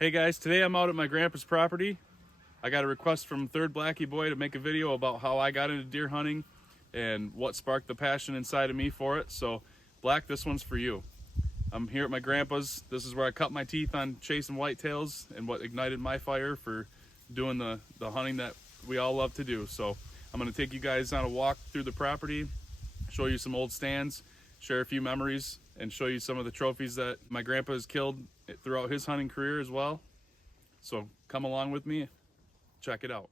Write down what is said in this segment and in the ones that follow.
Hey guys, today I'm out at my grandpa's property. I got a request from Third Blackie Boy to make a video about how I got into deer hunting and what sparked the passion inside of me for it. So Black, this one's for you. I'm here at my grandpa's. This is where I cut my teeth on chasing whitetails and what ignited my fire for doing the hunting that we all love to do. So I'm gonna take you guys on a walk through the property, show you some old stands, share a few memories, and show you some of the trophies that my grandpa has killed throughout his hunting career as well. So come along with me, check it out.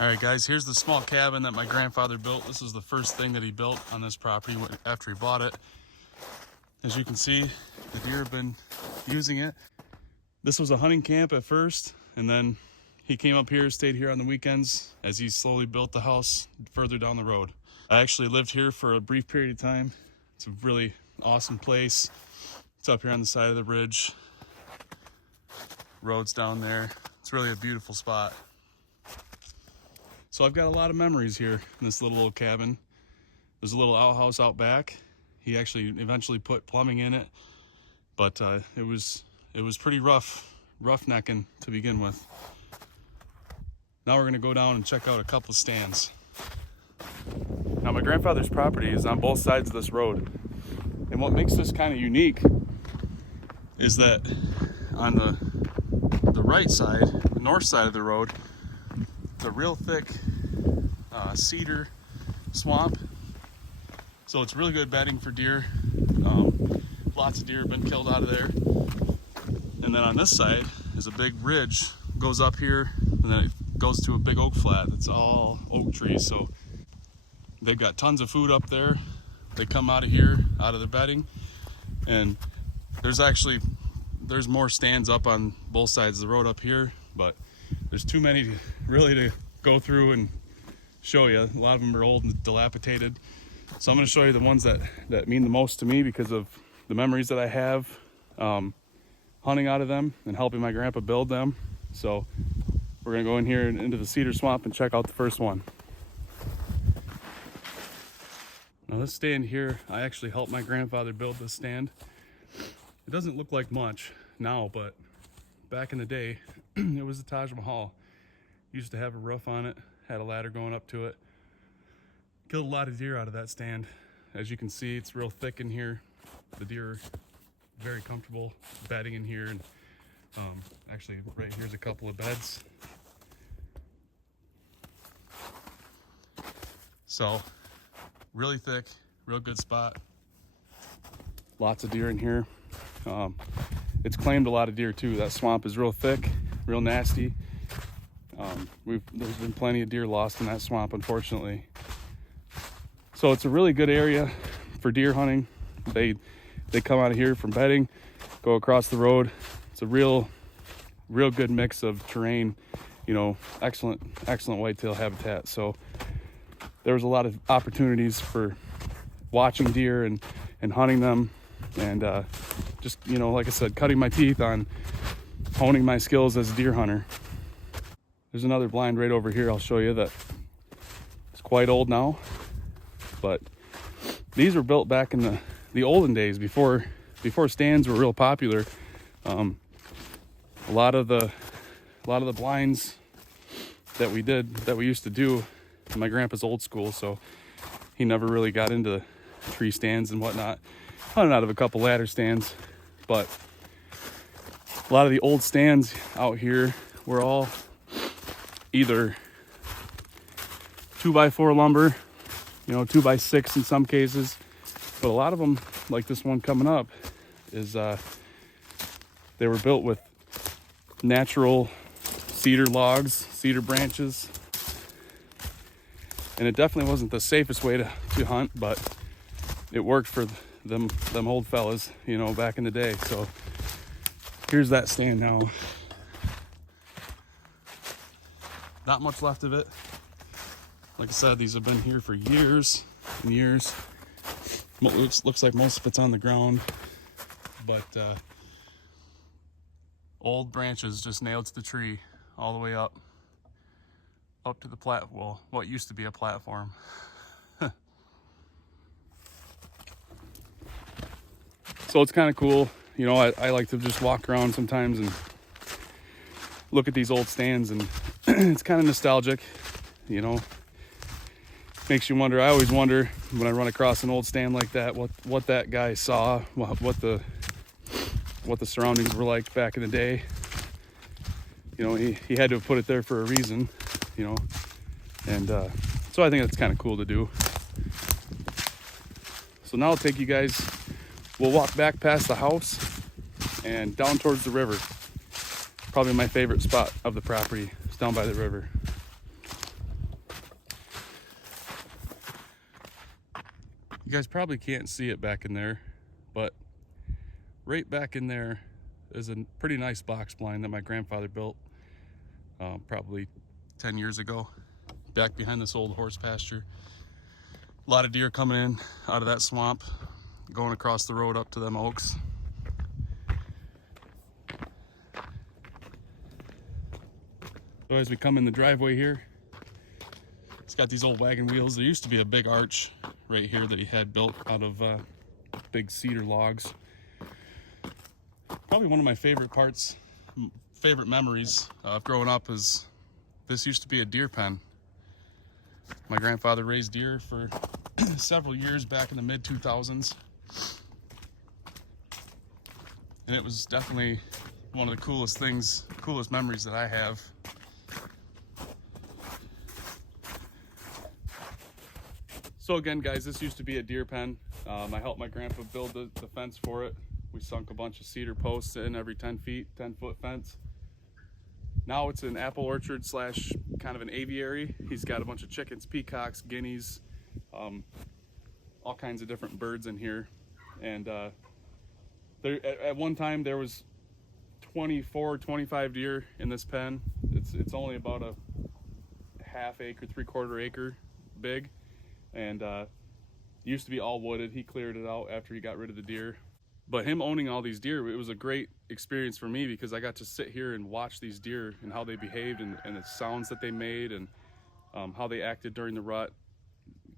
All right guys, here's the small cabin that my grandfather built. This was the first thing that he built on this property after he bought it. As you can see, the deer have been using it. This was a hunting camp at first, and then he came up here, stayed here on the weekends as he slowly built the house further down the road. I actually lived here for a brief period of time. It's a really awesome place. It's up here on the side of the ridge. Road's down there. It's really a beautiful spot. So I've got a lot of memories here in this little old cabin. There's a little outhouse out back. He actually eventually put plumbing in it, but it was pretty roughnecking to begin with. Now we're gonna go down and check out a couple stands. Now my grandfather's property is on both sides of this road, and what makes this kind of unique is that on the right side, the north side of the road, it's a real thick cedar swamp, so it's really good bedding for deer. Lots of deer have been killed out of there. And then on this side is a big ridge, goes up here, and then it goes to a big oak flat. It's all oak trees, so they've got tons of food up there. They come out of here, out of their bedding, and there's more stands up on both sides of the road up here, but there's too many really to go through and show you. A lot of them are old and dilapidated. So I'm going to show you the ones that mean the most to me because of the memories that I have hunting out of them and helping my grandpa build them. So we're going to go in here and into the cedar swamp and check out the first one. Now this stand here, I actually helped my grandfather build this stand. It doesn't look like much now, but back in the day, it was the Taj Mahal. Used to have a roof on it, had a ladder going up to it. Killed a lot of deer out of that stand. As you can see, it's real thick in here. The deer are very comfortable bedding in here, and actually right here's a couple of beds. So really thick, real good spot. Lots of deer in here. It's claimed a lot of deer too. That swamp is real thick, real nasty. There's been plenty of deer lost in that swamp, unfortunately. So it's a really good area for deer hunting. They come out of here from bedding, go across the road. It's a real good mix of terrain, you know, excellent whitetail habitat. So there was a lot of opportunities for watching deer and hunting them, and just, you know, like I said, cutting my teeth on honing my skills as a deer hunter. There's another blind right over here I'll show you that it's quite old now, but these were built back in the olden days before stands were real popular. A lot of the blinds that we used to do, my grandpa's old school, so he never really got into tree stands and whatnot. Hunted out of a couple ladder stands, but a lot of the old stands out here were all either 2x4 lumber, you know, 2x6 in some cases. But a lot of them, like this one coming up, is they were built with natural cedar logs, cedar branches. And it definitely wasn't the safest way to hunt, but it worked for them old fellas, you know, back in the day. So here's that stand now. Not much left of it. Like I said, these have been here for years and years. Looks like most of it's on the ground, but old branches just nailed to the tree all the way up to the well, what used to be a platform. So it's kind of cool, you know. I like to just walk around sometimes and look at these old stands, and it's kind of nostalgic, you know. Makes you wonder. I always wonder when I run across an old stand like that, what that guy saw, what the surroundings were like back in the day. You know, he had to have put it there for a reason, you know. And so I think that's kind of cool to do. So now I'll take you guys, we'll walk back past the house and down towards the river. Probably my favorite spot of the property is down by the river. You guys probably can't see it back in there, but right back in there is a pretty nice box blind that my grandfather built probably 10 years ago, back behind this old horse pasture. A lot of deer coming in out of that swamp, going across the road up to them oaks. So as we come in the driveway here, it's got these old wagon wheels. There used to be a big arch right here that he had built out of big cedar logs. Probably one of my favorite memories of growing up is this used to be a deer pen. My grandfather raised deer for several years back in the mid-2000s. And it was definitely one of the coolest memories that I have. So again, guys, this used to be a deer pen. I helped my grandpa build the fence for it. We sunk a bunch of cedar posts in every 10 feet, 10-foot fence. Now it's an apple orchard slash kind of an aviary. He's got a bunch of chickens, peacocks, guineas, all kinds of different birds in here. And at one time there was 24, 25 deer in this pen. It's only about a half acre, 3/4 acre big. And used to be all wooded. He cleared it out after he got rid of the deer. But him owning all these deer, it was a great experience for me because I got to sit here and watch these deer and how they behaved and the sounds that they made and how they acted during the rut.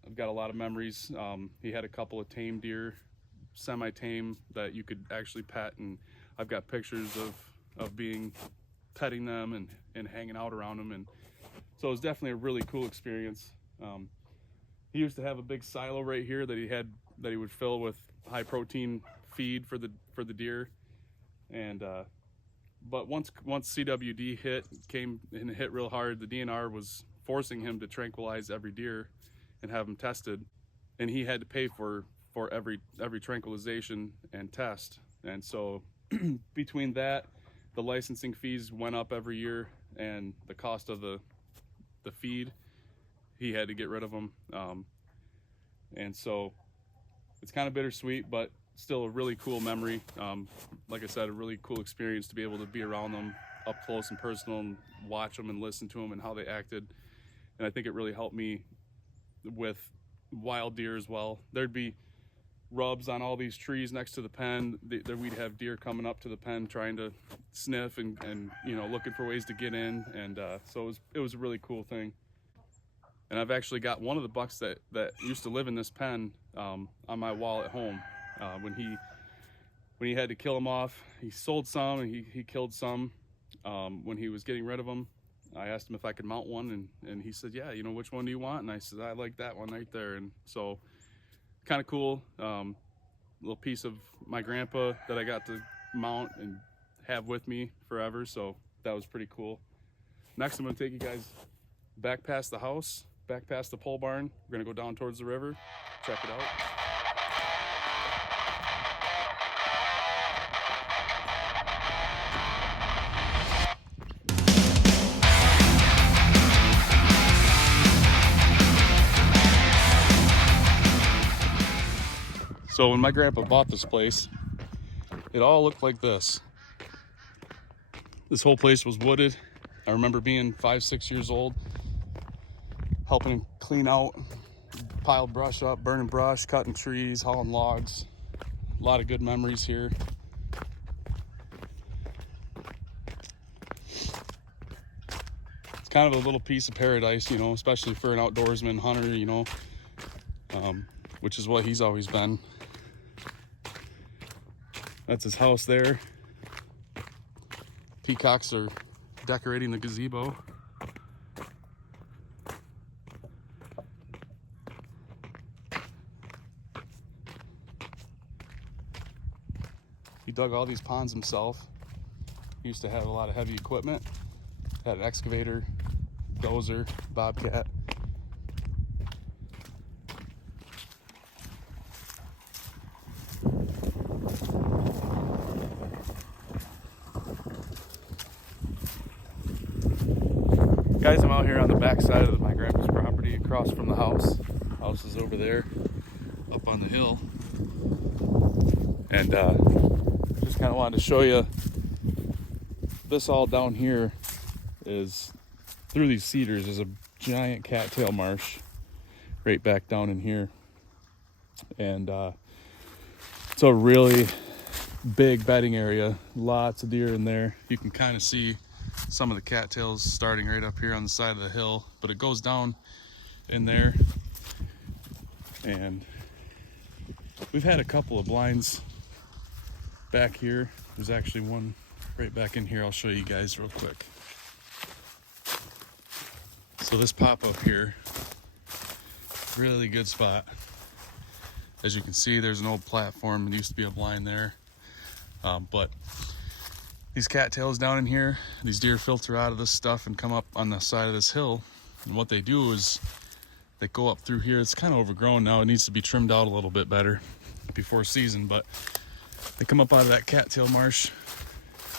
I've got a lot of memories. He had a couple of tame deer, semi-tame, that you could actually pet, and I've got pictures of petting them and hanging out around them. And so it was definitely a really cool experience. He used to have a big silo right here that he would fill with high protein feed for the deer. And but once CWD came real hard, the DNR was forcing him to tranquilize every deer and have them tested, and he had to pay for every tranquilization and test. And so between that, the licensing fees went up every year, and the cost of the feed, he had to get rid of them. And so it's kind of bittersweet, but still a really cool memory. Like I said, a really cool experience to be able to be around them up close and personal and watch them and listen to them and how they acted. And I think it really helped me with wild deer as well. There'd be rubs on all these trees next to the pen. We'd have deer coming up to the pen trying to sniff and you know, looking for ways to get in. And so it was a really cool thing. And I've actually got one of the bucks that used to live in this pen on my wall at home. When he had to kill them off, he sold some and he killed some. When he was getting rid of them, I asked him if I could mount one, and he said, yeah, you know, which one do you want? And I said, I like that one right there. And so kind of cool, little piece of my grandpa that I got to mount and have with me forever. So that was pretty cool. Next, I'm gonna take you guys back past the house back past the pole barn. We're gonna go down towards the river, check it out. So when my grandpa bought this place, it all looked like this. This whole place was wooded. I remember being 5, 6 years old, helping him clean out, pile brush up, burning brush, cutting trees, hauling logs. A lot of good memories here. It's kind of a little piece of paradise, you know, especially for an outdoorsman, hunter, you know, which is what he's always been. That's his house there. Peacocks are decorating the gazebo. He dug all these ponds himself. He used to have a lot of heavy equipment. Had an excavator, dozer, bobcat. Guys, I'm out here on the back side of my grandpa's property across from the house. House is over there, up on the hill. And just kind of wanted to show you this all down here is, through these cedars, is a giant cattail marsh right back down in here. And it's a really big bedding area, lots of deer in there. You can kind of see some of the cattails starting right up here on the side of the hill, but it goes down in there. And we've had a couple of blinds back here. There's actually one right back in here. I'll show you guys real quick. So this pop-up here, really good spot. As you can see, there's an old platform. It used to be a blind there, but these cattails down in here, these deer filter out of this stuff and come up on the side of this hill. And what they do is they go up through here. It's kind of overgrown now. It needs to be trimmed out a little bit better before season, but they come up out of that cattail marsh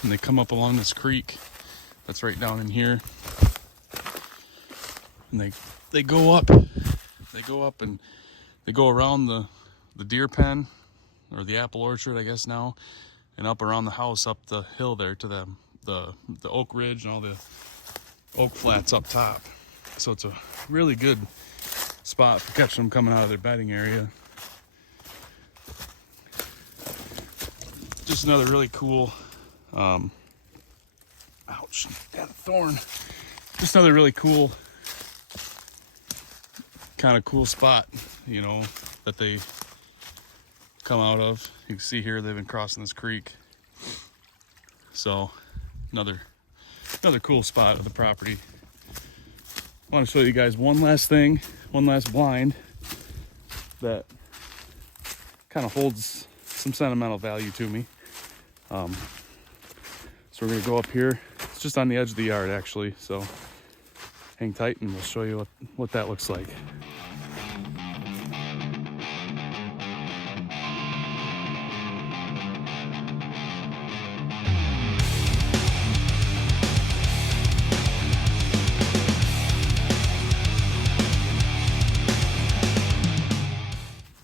and they come up along this creek that's right down in here. And they go up and they go around the deer pen, or the apple orchard, I guess now, and up around the house, up the hill there to the oak ridge and all the oak flats up top. So it's a really good spot for catching them coming out of their bedding area. Just another really cool, ouch, got a thorn. Just another really cool, kind of cool spot, you know, that they come out of. You can see here they've been crossing this creek. So another cool spot of the property. I want to show you guys one last thing, one last blind that kind of holds some sentimental value to me. So we're gonna go up here. It's just on the edge of the yard actually, so hang tight and we'll show you what that looks like.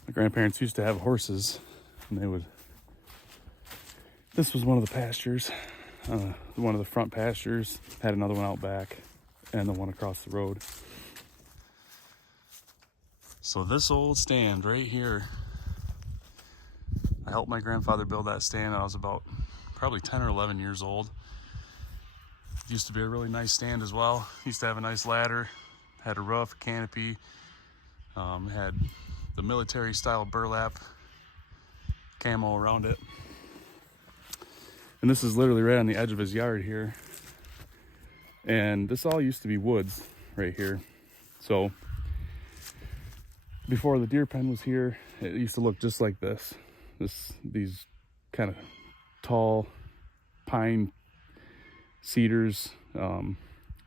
My grandparents used to have horses, and this was one of the pastures, one of the front pastures, had another one out back, and the one across the road. So this old stand right here, I helped my grandfather build that stand. I was about probably 10 or 11 years old. It used to be a really nice stand as well. Used to have a nice ladder, had a roof, a canopy, had the military style burlap camo around it. And this is literally right on the edge of his yard here. And this all used to be woods right here. So before the deer pen was here, it used to look just like this. These kind of tall pine cedars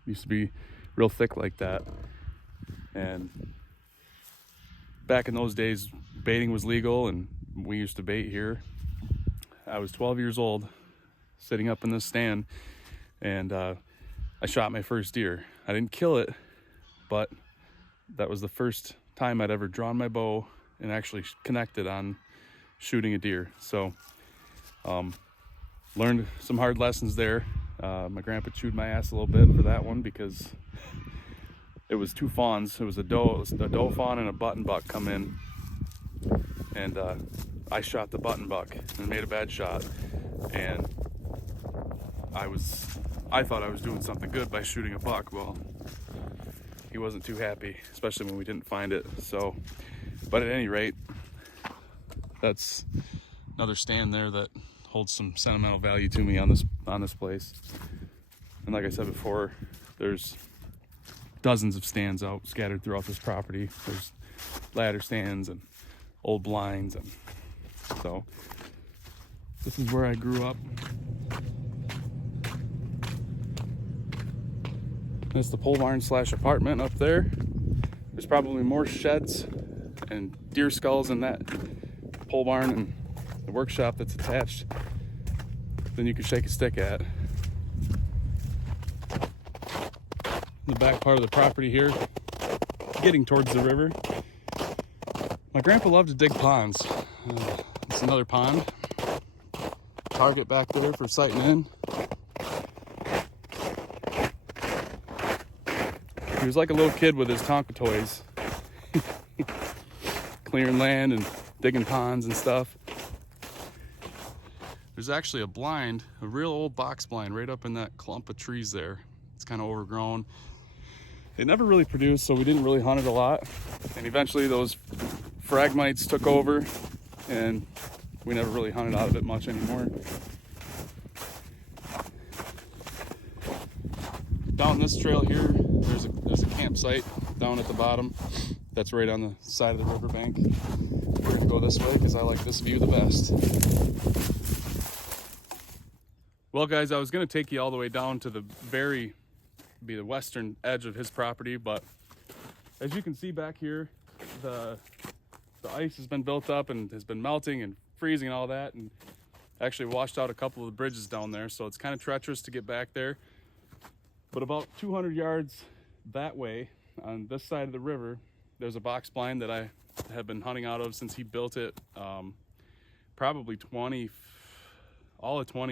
used to be real thick like that. And back in those days, baiting was legal, and we used to bait here. I was 12 years old, sitting up in this stand, and I shot my first deer. I didn't kill it, but that was the first time I'd ever drawn my bow and actually connected on shooting a deer. So learned some hard lessons there. My grandpa chewed my ass a little bit for that one because it was two fawns. It was a doe fawn and a button buck come in, and I shot the button buck and made a bad shot, and I thought I was doing something good by shooting a buck. Well, he wasn't too happy, especially when we didn't find it. So, but at any rate, that's another stand there that holds some sentimental value to me on this place. And like I said before, there's dozens of stands out scattered throughout this property. There's ladder stands and old blinds, and so this is where I grew up. That's the pole barn / apartment up there. There's probably more sheds and deer skulls in that pole barn and the workshop that's attached than you could shake a stick at. The back part of the property here, getting towards the river. My grandpa loved to dig ponds. It's another pond. Target back there for sighting in. He was like a little kid with his Tonka toys. Clearing land and digging ponds and stuff. There's actually a blind, a real old box blind right up in that clump of trees there. It's kind of overgrown. It never really produced, so we didn't really hunt it a lot. And eventually those phragmites took over, and we never really hunted out of it much anymore. Down this trail here, there's a campsite down at the bottom. That's right on the side of the riverbank. We're gonna go this way because I like this view the best. Well, guys, I was gonna take you all the way down to the western edge of his property, but as you can see back here, the ice has been built up and has been melting and freezing and all that, and actually washed out a couple of the bridges down there, so it's kind of treacherous to get back there. But about 200 yards that way, on this side of the river, there's a box blind that I have been hunting out of since he built it, probably 20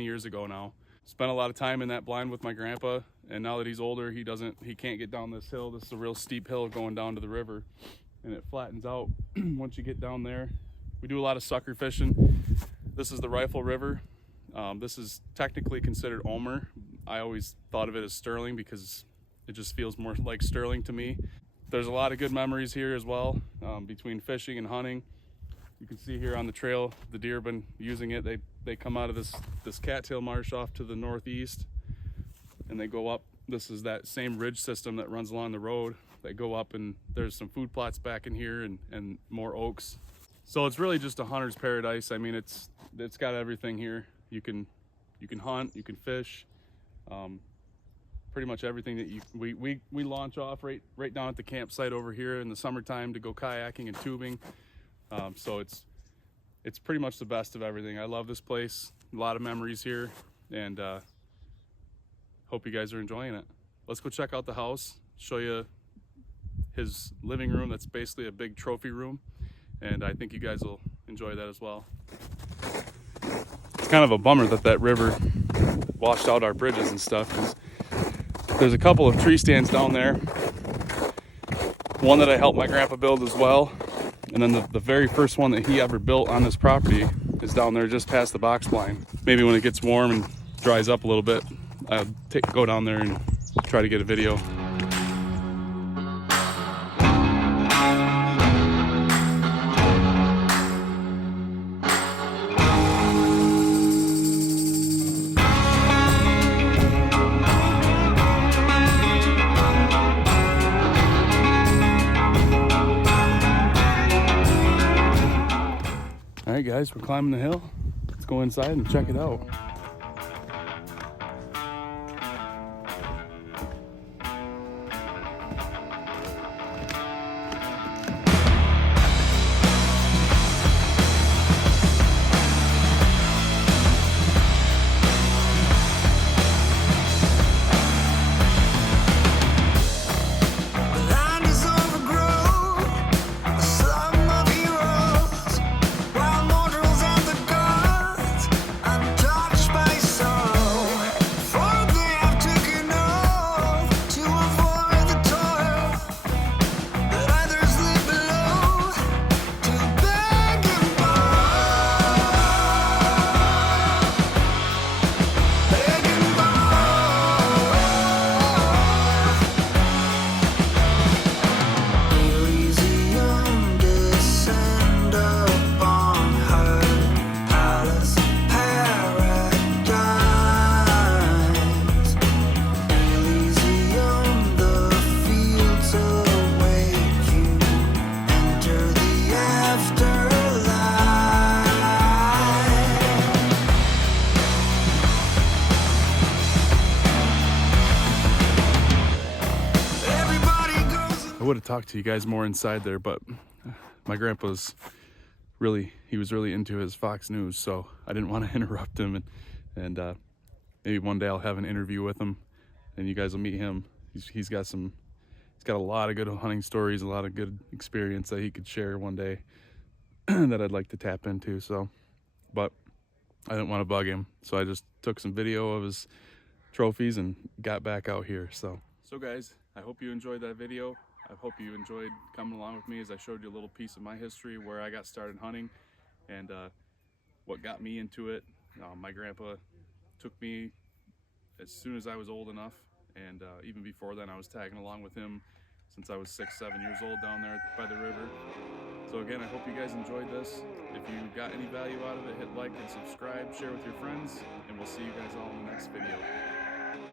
years ago now. Spent a lot of time in that blind with my grandpa, and now that he's older, he can't get down this hill. This is a real steep hill going down to the river, and it flattens out once you get down there. We do a lot of sucker fishing. This is the Rifle River. This is technically considered Omer. I always thought of it as Sterling because it just feels more like Sterling to me. There's a lot of good memories here as well, between fishing and hunting. You can see here on the trail, the deer have been using it. They come out of this cattail marsh off to the northeast, and they go up. This is that same ridge system that runs along the road. They go up, and there's some food plots back in here and more oaks. So it's really just a hunter's paradise. I mean, it's got everything here. You can hunt, you can fish, pretty much everything that we launch off right down at the campsite over here in the summertime to go kayaking and tubing. So it's pretty much the best of everything. I love this place, a lot of memories here, and hope you guys are enjoying it. Let's go check out the house, show you his living room. That's basically a big trophy room, and I think you guys will enjoy that as well. It's kind of a bummer that river washed out our bridges and stuff, because there's a couple of tree stands down there. One that I helped my grandpa build as well. And then the very first one that he ever built on this property is down there just past the box blind. Maybe when it gets warm and dries up a little bit, I'll go down there and try to get a video. All right, guys, we're climbing the hill. Let's go inside and check it out. would have talked to you guys more inside there, but my grandpa's he was really into his Fox News, so I didn't want to interrupt him, and maybe one day I'll have an interview with him and you guys will meet him. He's got a lot of good hunting stories, a lot of good experience that he could share one day that I'd like to tap into. So, but I didn't want to bug him, so I just took some video of his trophies and got back out here. So guys, I hope you enjoyed that video. I hope you enjoyed coming along with me as I showed you a little piece of my history, where I got started hunting and what got me into it. My grandpa took me as soon as I was old enough, and even before then I was tagging along with him since I was 6-7 years old down there by the river. So again, I hope you guys enjoyed this. If you got any value out of it, hit like and subscribe, share with your friends, and we'll see you guys all in the next video.